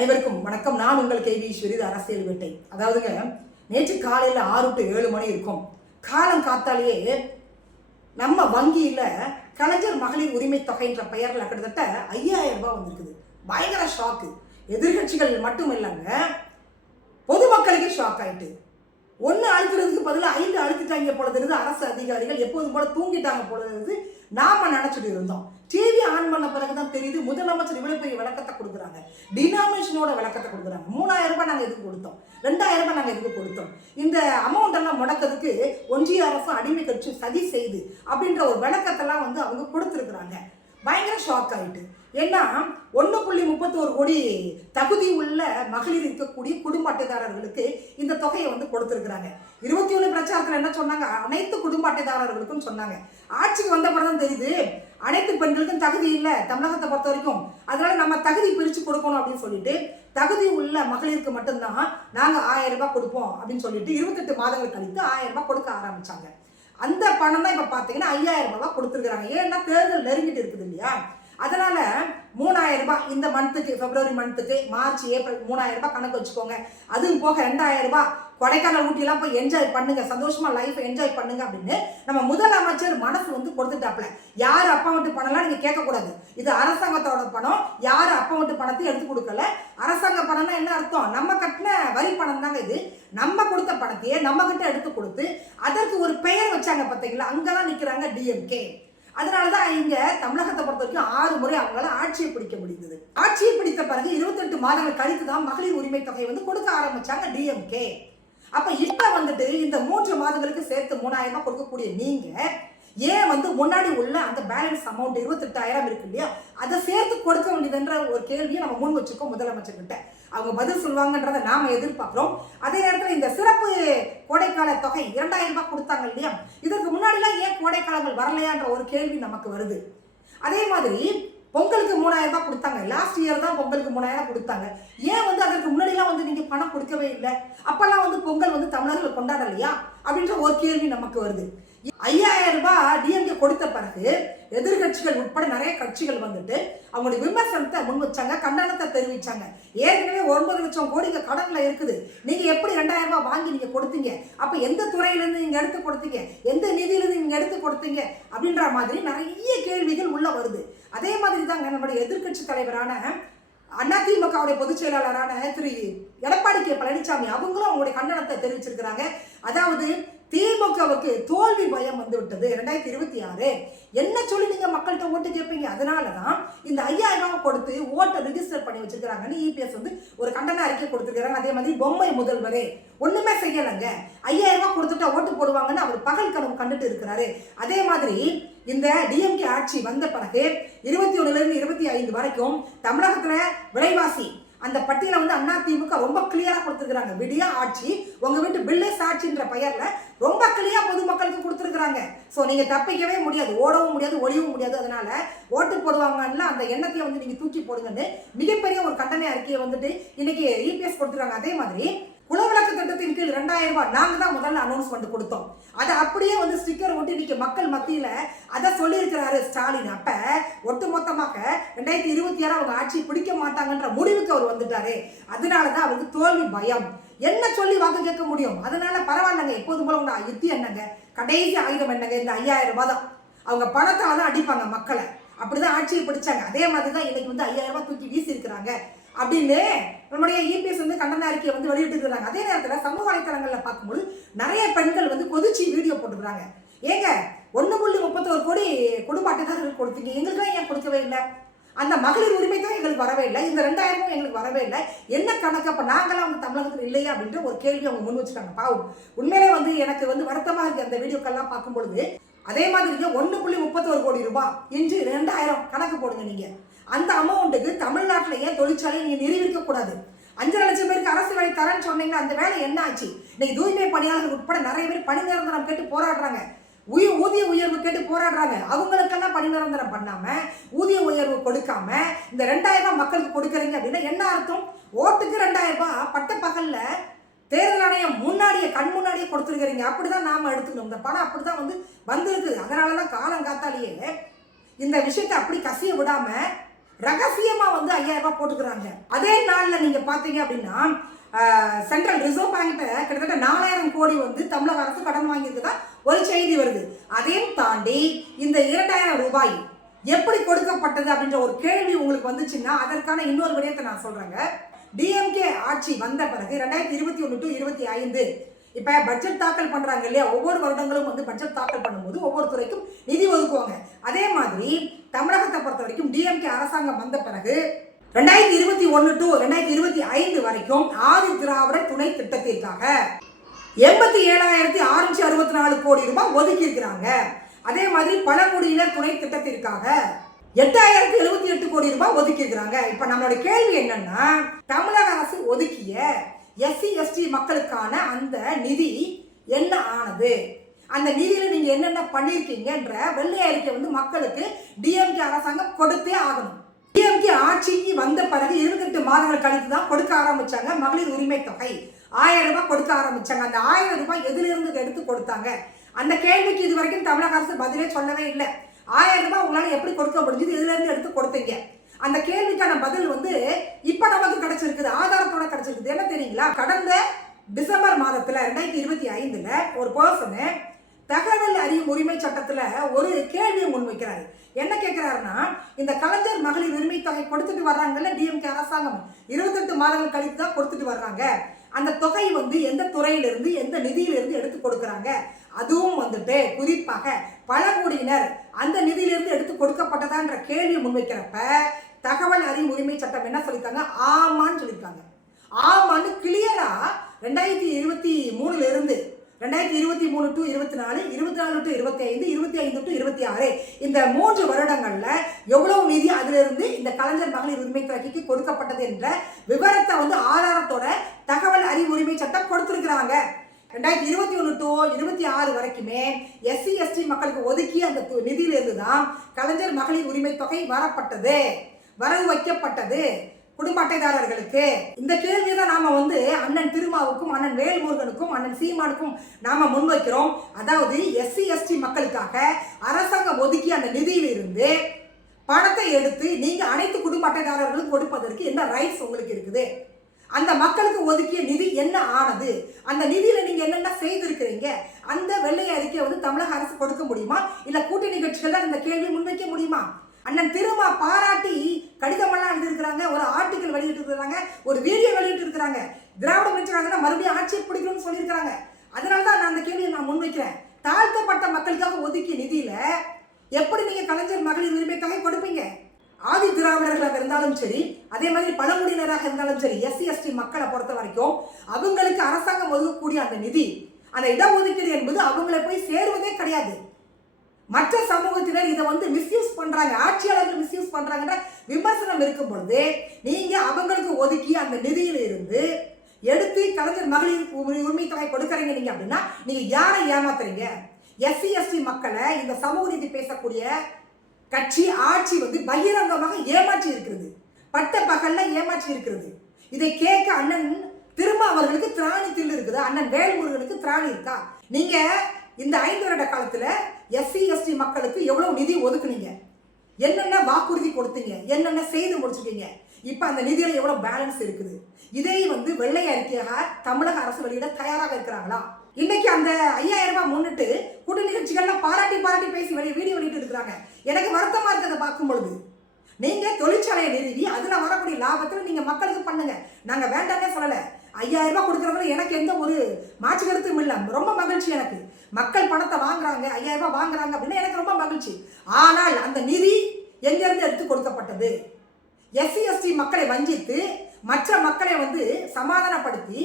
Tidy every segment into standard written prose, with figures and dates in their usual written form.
அனைவருக்கும் வணக்கம். நான் உங்கள் கேவி ஈஸ்வரி. அரசியல் வேட்டை. அதாவதுங்க, நேற்று காலையில் 6 to 7 மணி இருக்கும். காலம் காத்தாலேயே நம்ம வங்கியில் கலைஞர் மகளிர் உரிமை தொகைன்ற பெயரில் கிட்டத்தட்ட 5000 ரூபாய் வந்திருக்குது. பயங்கர ஷாக்கு. எதிர்கட்சிகள் மட்டும் இல்லைங்க, பொதுமக்களுக்கே ஷாக் ஆயிட்டு. 1 அழுத்துறதுக்கு பதிலாக 5 அழுத்திட்டாங்க போலது. அரசு அதிகாரிகள் எப்போதும் போல தூங்கிட்டாங்க போலது நாம நினைச்சிட்டு இருந்தோம். டிவி ஆன் பண்ண பிறகுதான் தெரியுது, முதலமைச்சர் இவ்வளவு பெரிய விளக்கத்தை கொடுக்குறாங்க. டினாமினேஷனோட விளக்கத்தை கொடுக்குறாங்க. 3000 ரூபாய் நாங்கள் எதுக்கு கொடுத்தோம், 2000 ரூபாய் நாங்கள் எதுக்கு கொடுத்தோம், இந்த அமௌண்ட் எல்லாம் முடக்கிறதுக்கு ஒன்றிய அரசு அடிமை கட்சி சதி செய்து அப்படின்ற ஒரு விளக்கத்தெல்லாம் அவங்க கொடுத்துருக்குறாங்க. பயங்கர ஷாக் ஆயிட்டு. ஏன்னா 1.31 கோடி தகுதி உள்ள மகளிர் இருக்கக்கூடிய குடும்ப அட்டைதாரர்களுக்கு இந்த தொகையை கொடுத்துருக்குறாங்க. 21 பிரச்சாரத்தில் என்ன சொன்னாங்க, அனைத்து குடும்ப அட்டைதாரர்களுக்கும் சொன்னாங்க. ஆட்சிக்கு வந்த படம் தெரியுது, அனைத்து பெண்களுக்கும் தகுதி இல்லை தமிழகத்தை பொறுத்த வரைக்கும், அதனால நம்ம தகுதி பிரித்து கொடுக்கணும் அப்படின்னு சொல்லிட்டு தகுதி உள்ள மகளிருக்கு மட்டும்தான் நாங்கள் 1000 ரூபாய் கொடுப்போம் அப்படின்னு சொல்லிட்டு 28 மாதங்கள் கழித்து 1000 ரூபாய் கொடுக்க ஆரம்பிச்சாங்க. அந்த பணம் தான் இப்போ பார்த்தீங்கன்னா 5000 ரூபாய் கொடுத்துருக்குறாங்க. ஏன்னா தேர்தல் நெருங்கிட்டு இருக்குது இல்லையா, அதனால 3000 ரூபாய் இந்த மந்த்துக்கு, பிப்ரவரி மந்த்துக்கு, மார்ச், ஏப்ரல் 3000 ரூபாய் கணக்கு வச்சுக்கோங்க. அதுவும் போக 2000 ரூபாய் கொடைக்கானல் ஊட்டியெல்லாம் போய் என்ஜாய் பண்ணுங்க, சந்தோஷமா லைஃப்பை என்ஜாய் பண்ணுங்க அப்படின்னு நம்ம முதலமைச்சர் மனசு கொடுத்துட்டாப்ல. யார் அப்பா விட்டு பணம்லாம் நீங்க கேட்கக்கூடாது. இது அரசாங்கத்தோட பணம், யார் அப்பா விட்டு பணத்தை எடுத்து கொடுக்கல. அரசாங்க பணம்னா என்ன அர்த்தம், நம்ம கட்டின வரி பணம் தாங்க இது. நம்ம கொடுத்த பணத்தையே நம்ம கிட்ட எடுத்து கொடுத்து அதற்கு ஒரு பெயர் வச்சாங்க பார்த்தீங்களா, அங்கதான் நிக்கிறாங்க டிஎம்கே. அதனாலதான் இங்க தமிழகத்தை பொறுத்த வரைக்கும் 6 முறை அவங்களால ஆட்சியை பிடிக்க முடிந்தது. ஆட்சியை பிடித்த பிறகு 28 மாதங்கள் கழித்து தான் மகளிர் உரிமை தொகை கொடுக்க ஆரம்பிச்சாங்க டிஎம்கே. அப்ப இப்ப இந்த 3 மாதங்களுக்கு சேர்த்து 3000 ரூபாய் கொடுக்கக்கூடிய நீங்க ஏன் முன்னாடி உள்ள அந்த பேலன்ஸ் அமௌண்ட் 28000 இருக்கு இல்லையா, அதை சேர்த்து கொடுக்க வேண்டியதுன்ற ஒரு கேள்வியை நம்ம முன் வச்சுக்கோம் முதலமைச்சர் கிட்ட. அவங்க பதில் சொல்லுவாங்கன்றதை நாம எதிர்பார்க்கிறோம். அதே நேரத்தில் இந்த சிறப்பு கோடைக்கால தொகை 2000 ரூபாய் கொடுத்தாங்க இல்லையா, இதற்கு முன்னாடிலாம் ஏன் கோடைக்காலங்கள் வரலையான்ற ஒரு கேள்வி நமக்கு வருது. அதே மாதிரி பொங்கலுக்கு 3000 ரூபாய் கொடுத்தாங்க. லாஸ்ட் இயர் தான் பொங்கலுக்கு 3000 கொடுத்தாங்க. ஏன் அதற்கு முன்னாடிலாம் நீங்க பணம் கொடுக்கவே இல்லை, அப்பெல்லாம் பொங்கல் தமிழர்கள் கொண்டாடலையா அப்படின்ற ஒரு கேள்வி நமக்கு வருது. 5000 ரூபாய் டிஎம்கே கொடுத்த பிறகு எதிர்கட்சிகள் உட்பட நிறைய கட்சிகள் அவங்களுடைய விமர்சனத்தை முன் வச்சாங்க, கண்டனத்தை தெரிவிச்சாங்க. ஏற்கனவே 9 லட்சம் கோடிக்கு கடன்ல இருக்குது, நீங்க எப்படி 2000 ரூபாய் வாங்கி நீங்க கொடுத்தீங்க, அப்ப எந்த துறையிலிருந்து நீங்க எடுத்து கொடுத்தீங்க, எந்த நிதியிலிருந்து நீங்க எடுத்து கொடுத்தீங்க அப்படின்ற மாதிரி நிறைய கேள்விகள் உள்ள வருது. அதே மாதிரி தாங்க நம்முடைய எதிர்கட்சி தலைவரான அதிமுகவுடைய பொதுச் செயலாளரான திரு எடப்பாடி கே பழனிசாமி அவங்களும் அவங்களுடைய கண்டனத்தை தெரிவிச்சிருக்கிறாங்க. அதாவது திமுகவுக்கு தோல்வி பயம் விட்டது 2026. என்ன சொல்லி நீங்க மக்கள்கிட்ட ஓட்டு கேட்பீங்க, அதனாலதான் இந்த 5000 ரூபாய் கொடுத்து ஓட்டை ரிஜிஸ்டர் பண்ணி வச்சிருக்காங்கன்னு இபிஎஸ் ஒரு கண்டன அறிக்கை கொடுத்துருக்காங்க. அதே மாதிரி பொம்மை முதல்வரே ஒண்ணுமே செய்யலைங்க, 5000 ரூபாய் கொடுத்துட்டா ஓட்டு போடுவாங்கன்னு அவர் பகல் கனவு கண்டுட்டு இருக்கிறாரு. அதே மாதிரி இந்த டிஎம்கே ஆட்சி வந்த பிறகு 21 to 25 வரைக்கும் தமிழகத்துல விலைவாசி அந்த பட்டியலை அதிமுக ரொம்ப கிளியரா கொடுத்துருக்காங்க. விடியா ஆட்சி, உங்க வீட்டு பில்லே சாட்சின்ற பெயர்ல ரொம்ப கிளியரா பொதுமக்களுக்கு கொடுத்துருக்காங்க. ஸோ நீங்க தப்பிக்கவே முடியாது, ஓடவும் முடியாது, ஒழியவும் முடியாது. அதனால ஓட்டு போடுவாங்கன்னு அந்த எண்ணத்தையே நீங்க தூக்கி போடுங்கன்னு மிகப்பெரிய ஒரு கண்டன அறிக்கையை இன்னைக்கு இபிஎஸ் கொடுத்துருக்காங்க. அதே மாதிரி குலவிளக்கு திட்டத்தின் கீழ் 2000 ரூபாய் நாங்க தான் முதல்ல அனௌன்ஸ்மெண்ட் கொடுத்தோம். அதை அப்படியே ஸ்டிக்கர் ஒட்டி இன்னைக்கு மக்கள் மத்தியில அதை சொல்லியிருக்கிறாரு ஸ்டாலின். அப்ப ஒட்டுமொத்தமாக 2026 அவங்க ஆட்சி பிடிக்க மாட்டாங்கன்ற முடிவுக்கு அவர் வந்துட்டாரு. அதனாலதான் அவருக்கு தோல்வி பயம். என்ன சொல்லி வாக்கு கேட்க முடியும், அதனால பரவாயில்லங்க, எப்போதும் போல உங்க யுத்தி என்னங்க, கடைசி ஆயுதம் என்னங்க, இந்த 5000 ரூபாய் தான். அவங்க பணத்தால தான் அடிப்பாங்க மக்களை, அப்படிதான் ஆட்சியை பிடிச்சாங்க. அதே மாதிரிதான் இன்னைக்கு 5000 ரூபாய் தூக்கி வீசி இருக்கிறாங்க அப்படின்னு நம்முடைய இபிஎஸ் கண்டன அறிக்கையை வெளியிட்டு இருக்கிறாங்க. அதே நேரத்தில் சமூக வலைத்தளங்களில் பார்க்கும்போது நிறைய பெண்கள் கொதிச்சு வீடியோ போட்டுக்கிறாங்க. ஏங்க 1.31 கோடி குடும்ப அட்டைதாரர்கள் கொடுத்தீங்க, எங்களுக்குலாம் ஏன் கொடுக்கவே இல்லை, அந்த மகளிர் உரிமை தான் எங்களுக்கு வரவே இல்லை, இந்த 2000 எங்களுக்கு வரவே இல்லை, என்ன கணக்கு, அப்போ நாங்களாம் தமிழகத்தில் இல்லையா அப்படின்ற ஒரு கேள்வி அவங்க முன் வச்சுட்டாங்க. பாவம், உண்மையிலே எனக்கு வருத்தமாக இருக்கு அந்த வீடியோக்கெல்லாம் பார்க்கும் பொழுது. அதே மாதிரி 1.31 கோடி ரூபாய் இன்று 2000 கணக்கு போடுங்க நீங்க. அந்த அமௌண்ட்டுக்கு தமிழ்நாட்டில் ஏன் தொழிற்சாலையை நீங்க நிரூபிக்க கூடாது? 5.5 லட்சம் பேருக்கு அரசு வேலை தரேன்னு சொன்னீங்கன்னா அந்த வேலை என்ன ஆச்சு? இன்னைக்கு தூய்மை பணியாளர்கள் உட்பட நிறைய பேர் பணி நிரந்தரம் கேட்டு போராடுறாங்க, ஊதிய உயர்வு கேட்டு போராடுறாங்க. அவங்களுக்கெல்லாம் பணி நிரந்தரம் பண்ணாம ஊதிய உயர்வு கொடுக்காம இந்த 2000 ரூபாய் மக்களுக்கு கொடுக்குறீங்க அப்படின்னா என்ன அர்த்தம்? ஓட்டுக்கு 2000 ரூபாய் பட்ட பகல்ல தேர்தல் ஆணையம் முன்னாடியே கண் முன்னாடியே கொடுத்துருக்கிறீங்க. அப்படிதான் நாம எடுத்துக்கணும். இந்த பணம் அப்படிதான் வந்திருக்கு. அதனாலதான் காலம் காத்தாலேயே இந்த விஷயத்தை அப்படி கசிய விடாம ரகசியமா வந்து 5000 ரூபாய் போட்டுக்கிறாங்க. அதே நாள்ல நீங்க பாத்தீங்க அப்படின்னா சென்ட்ரல் ரிசர்வ் பேங்க்ல கிட்டத்தட்ட 4000 கோடி வந்து தமிழக அரசு கடன் வாங்கியிருக்குதா ஒரு செய்தி வருது. அதையும் தாண்டி இந்த 2000 ரூபாய் எப்படி கொடுக்கப்பட்டது அப்படின்ற ஒரு கேள்வி உங்களுக்கு வந்துச்சுன்னா அதற்கான இன்னொரு விடயத்தை நான் சொல்றேங்க. டிஎம்கே ஆட்சி வந்த பிறகு 2021 to 25 இப்ப பட்ஜெட் தாக்கல் பண்றாங்க இல்லையா, ஒவ்வொரு வருடங்களும் வந்து பட்ஜெட் தாக்கல் பண்ணும்போது ஒவ்வொரு துறைக்கும் நிதி ஒதுக்குவாங்க. அதே மாதிரி தமிழகத்தை பொறுத்த வரைக்கும் டிஎம்கே அரசாங்கம் வந்த பிறகு 2021 to 2025 வரைக்கும் ஆதி திராவிட துணை திட்டத்திற்காக 87,664 கோடி ரூபாய் ஒதுக்கி இருக்கிறாங்க. அதே மாதிரி பழங்குடியினர் துணை திட்டத்திற்காக 8,078 கோடி ரூபாய் ஒதுக்கி இருக்கிறாங்க. இப்ப நம்மளோட கேள்வி என்னன்னா, தமிழக அரசு ஒதுக்கிய SC/ST மக்களுக்கான அந்த நிதி என்ன ஆனது, அந்த நிதியில நீங்க என்னென்ன பண்ணிருக்கீங்கன்ற வெள்ளை அறிக்கை வந்து மக்களுக்கு டிஎம்கே அரசாங்கம் கொடுத்தே ஆகணும். டிஎம்கே ஆட்சிக்கு வந்த பிறகு 28 மாதங்கள் கழித்து தான் கொடுக்க ஆரம்பிச்சாங்க மகளிர் உரிமை தொகை 1000 ரூபாய் கொடுக்க ஆரம்பிச்சாங்க. அந்த 1000 ரூபாய் எதுல இருந்து எடுத்து கொடுத்தாங்க, அந்த கேள்விக்கு இது வரைக்கும் தமிழக அரசு பதிலே சொல்லவே இல்லை. 1000 ரூபாய் உங்களால எப்படி கொடுக்க முடிஞ்சது, எதுல இருந்து எடுத்து கொடுத்தீங்க, அந்த கேள்விக்கான பதில் வந்து இப்ப நமக்கு கிடைச்சிருக்குது, ஆதாரத்தோட கிடைச்சிருக்குது. என்ன தெரியுங்களா, கடந்த டிசம்பர் மாதத்துல 2025 ஒரு பர்சனு தகவல் அறியும் உரிமை சட்டத்துல ஒரு கேள்வியை முன்வைக்கிறாரு. என்ன கேட்கிறாருன்னா, இந்த கலைஞர் மகளிர் உரிமை தொகை கொடுத்துட்டு வர்றாங்கல்ல டிஎம்கே அரசாங்கம், 28 மாதங்கள் கழித்து தான் கொடுத்துட்டு வர்றாங்க. அந்த தொகை வந்து எந்த துறையிலிருந்து எந்த நிதியிலிருந்து எடுத்து கொடுக்குறாங்க, அதுவும் வந்துட்டு குறிப்பாக பழங்குடியினர் அந்த நிதியிலிருந்து எடுத்து கொடுக்கப்பட்டதான்ற கேள்வியை முன்வைக்கிறப்ப தகவல் அறியும் உரிமை சட்டம் என்ன சொல்லியிருக்காங்க, ஆமான்னு சொல்லியிருக்காங்க. ஆமான்னு கிளியரா 2023 இருந்து 2023 to 24, 24 to 25, 25 to 26 இந்த 3 வருடங்கள்ல எவ்வளவு நிதி அதிலிருந்து இந்த கலைஞர் மகளிர் உரிமை தொகைக்கு கொடுக்கப்பட்டது என்ற விவரத்தை வந்து ஆதாரத்தோட தகவல் அறிவு உரிமை சட்டம் கொடுத்திருக்கிறாங்க. 2021 to 26 வரைக்குமே SC/ST மக்களுக்கு ஒதுக்கி அந்த நிதியிலிருந்து தான் கலைஞர் மகளிர் உரிமை தொகை வரவு வைக்கப்பட்டது குடும்ப அட்டைதாரர்களுக்கு. இந்த கேள்வியை தான் நாம வந்து அண்ணன் திருமாவுக்கும் அண்ணன் வேல்முருகனுக்கும் அண்ணன் சீமானுக்கும் நாம முன்வைக்கிறோம். அதாவது SC/ST மக்களுக்காக அரசாங்கம் ஒதுக்கி அந்த நிதியிலிருந்து பணத்தை எடுத்து நீங்க அனைத்து குடும்ப அட்டைதாரர்களுக்கும் கொடுப்பதற்கு என்ன ரைட்ஸ் உங்களுக்கு இருக்குது, அந்த மக்களுக்கு ஒதுக்கிய நிதி என்ன ஆனது, அந்த நிதியில நீங்க என்னென்ன செய்திருக்கிறீங்க, அந்த வெள்ளை அறிக்கையை வந்து தமிழக அரசு கொடுக்க முடியுமா, இல்ல கூட்டணி கட்சிகள் தான் இந்த கேள்வியை முன்வைக்க முடியுமா? அண்ணன் திருமா பாராட்டி கடிதமெல்லாம் எழுதியிருக்கிறாங்க, ஒரு ஆர்டிக்கல் வெளியிட்டு இருக்கிறாங்க, ஒரு வீடியோ வெளியிட்டு இருக்கிறாங்க. திராவிட முன்னேற்ற மறுபடியும் ஆட்சியை பிடிக்கணும்னு சொல்லியிருக்கிறாங்க. அதனால தான் நான் அந்த கேள்வியை நான் முன்வைக்கிறேன். தாழ்த்தப்பட்ட மக்களுக்காக ஒதுக்கிய நிதியில எப்படி நீங்க கலைஞர் மகளிர் உரிமை தொகை கொடுப்பீங்க? ஆதி திராவிடர்களாக இருந்தாலும் சரி, அதே மாதிரி பழங்குடியினராக இருந்தாலும் சரி, SC/ST மக்களை பொறுத்த வரைக்கும் அவங்களுக்கு அரசாங்கம் ஒதுக்கக்கூடிய அந்த நிதி, அந்த இடஒதுக்கீடு என்பது அவங்களை போய் சேருவதே கிடையாது. மற்ற சமூகத்தினர் இதை வந்து மிஸ்யூஸ் பண்றாங்க, ஆட்சியாளர்கள் மிஸ்யூஸ் பண்றாங்கன்ற விமர்சனம் இருக்கும் பொழுது நீங்க அவங்களுக்கு ஒதுக்கி அந்த நிதியில இருந்து எடுத்து கலைஞர் மகளிர் உரிமை தொகை கொடுக்கறீங்க நீங்க அப்படின்னா நீங்க யாரை ஏமாத்துறீங்க? SC/ST மக்களை இந்த சமூக நீதி பேசக்கூடிய கட்சி ஆட்சி வந்து பகிரங்கமாக ஏமாற்றி இருக்கிறது, பட்ட பகல்ல ஏமாற்றி இருக்கிறது. இதை கேட்க அண்ணன் திருமா அவர்களுக்கு திராணி தில்லு இருக்குது, அண்ணன் வேல்முருகனுக்கு திராணி இருக்கா? நீங்க இந்த 5 வருட காலத்துல SC/ST மக்களுக்கு எவ்வளவு நிதி ஒதுக்குனீங்க, என்னென்ன வாக்குறுதி கொடுத்தீங்க, என்னென்ன செய்து முடிச்சிருக்கீங்க, இப்ப அந்த நிதியில எவ்வளவு பேலன்ஸ் இருக்குது, இதை வந்து வெள்ளை அறிக்கையாக தமிழக அரசு வெளியிட தயாராக இருக்கிறாங்களா? இன்னைக்கு அந்த 5000 ரூபாய் முன்னிட்டு கூட்டணி கட்சிகள்லாம் பாராட்டி பேசி வீடியோ வெளியிட்டு இருக்கிறாங்க. எனக்கு வருத்தமா இருக்கிறத பார்க்கும் பொழுது நீங்க தொழிற்சாலையை நிறுவி அதுல வரக்கூடிய லாபத்துல நீங்க மக்களுக்கு பண்ணுங்க, நாங்க வேண்டாமே சொல்லல. 5000 ரூபாய் கொடுக்கறதுல எனக்கு எந்த ஒரு மாற்று கருத்தும் இல்லை, ரொம்ப மகிழ்ச்சி. எனக்கு மக்கள் பணத்தை வாங்குறாங்க, 5000 ரூபாய் வாங்குறாங்க அப்படின்னா எனக்கு ரொம்ப மகிழ்ச்சி. ஆனால் அந்த நிதி எங்கிருந்து எடுத்து கொடுக்கப்பட்டது? SC/ST மக்களை வஞ்சித்து மற்ற மக்களை வந்து சமாதானப்படுத்தி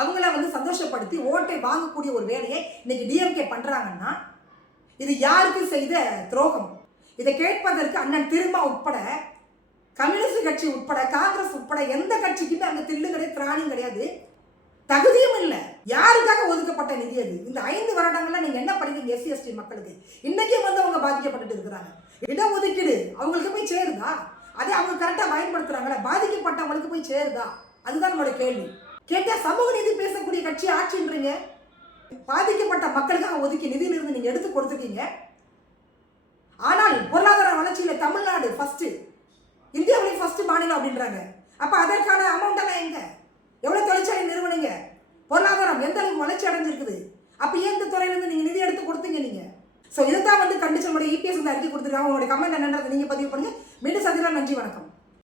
அவங்கள வந்து சந்தோஷப்படுத்தி ஓட்டை வாங்கக்கூடிய ஒரு வேலையை இன்னைக்கு டிஎம்கே பண்றாங்கன்னா இது யாருக்கு செய்த துரோகம்? இதை கேட்பதற்கு அண்ணன் திருமா உட்பட, கம்யூனிஸ்ட் கட்சி உட்பட, காங்கிரஸ் உட்பட எந்த கட்சிக்குமே அந்த தில்லு கிடையாது, திராணியும் கிடையாது, தகுதியும் இல்லை. யாருக்காக ஒதுக்கப்பட்ட நிதி அது? இந்த 5 வருடங்கள்ல நீங்க என்ன பண்ணீங்க SC/ST மக்களுக்கு? இன்னைக்கே வந்து அவங்க பாதிக்கப்பட்டு இருக்கிறாங்க. இடஒதுக்கீடு அவங்களுக்கு போய் சேருதா? அதை அவங்க கரெக்டா பயன்படுத்துறாங்களா? பாதிக்கப்பட்டவங்களுக்கு போய் சேருதா? அதுதான் நம்மளோட கேள்வி. கேட்டா சமூக நீதி பேசக்கூடிய கட்சி ஆட்சின்றீங்க, பாதிக்கப்பட்ட மக்களுக்காக ஒதுக்கி நிதியிலிருந்து நீங்க எடுத்து கொடுத்துருக்கீங்க. ஆனால் பொருளாதார வளர்ச்சியில தமிழ்நாடு ஃபர்ஸ்ட், இந்தியாவிலேயே ஃபர்ஸ்ட் மாநிலம் அப்படின்றாங்க. அப்போ அதற்கான அமௌண்ட் எல்லாம் எங்க? எவ்வளோ தொழிற்சாலை நிறுவனங்க, பொருளாதாரம் எந்த அளவுக்கு வளர்ச்சி அடைஞ்சிருக்குது? அப்போ ஏன் இந்த துறையிலேருந்து நீங்கள் நிதி எடுத்து கொடுத்தீங்க நீங்கள்? ஸோ இதைத்தான் வந்து கண்டிச்சு நம்மளுடைய இபிஎஸ் வந்து அறிக்கை கொடுத்துருக்காங்க. உங்களுடைய கமெண்ட் என்னன்றது நீங்கள் பதிவு பண்ணுங்க. மீண்டும் சந்திக்கலாம். நன்றி, வணக்கம்.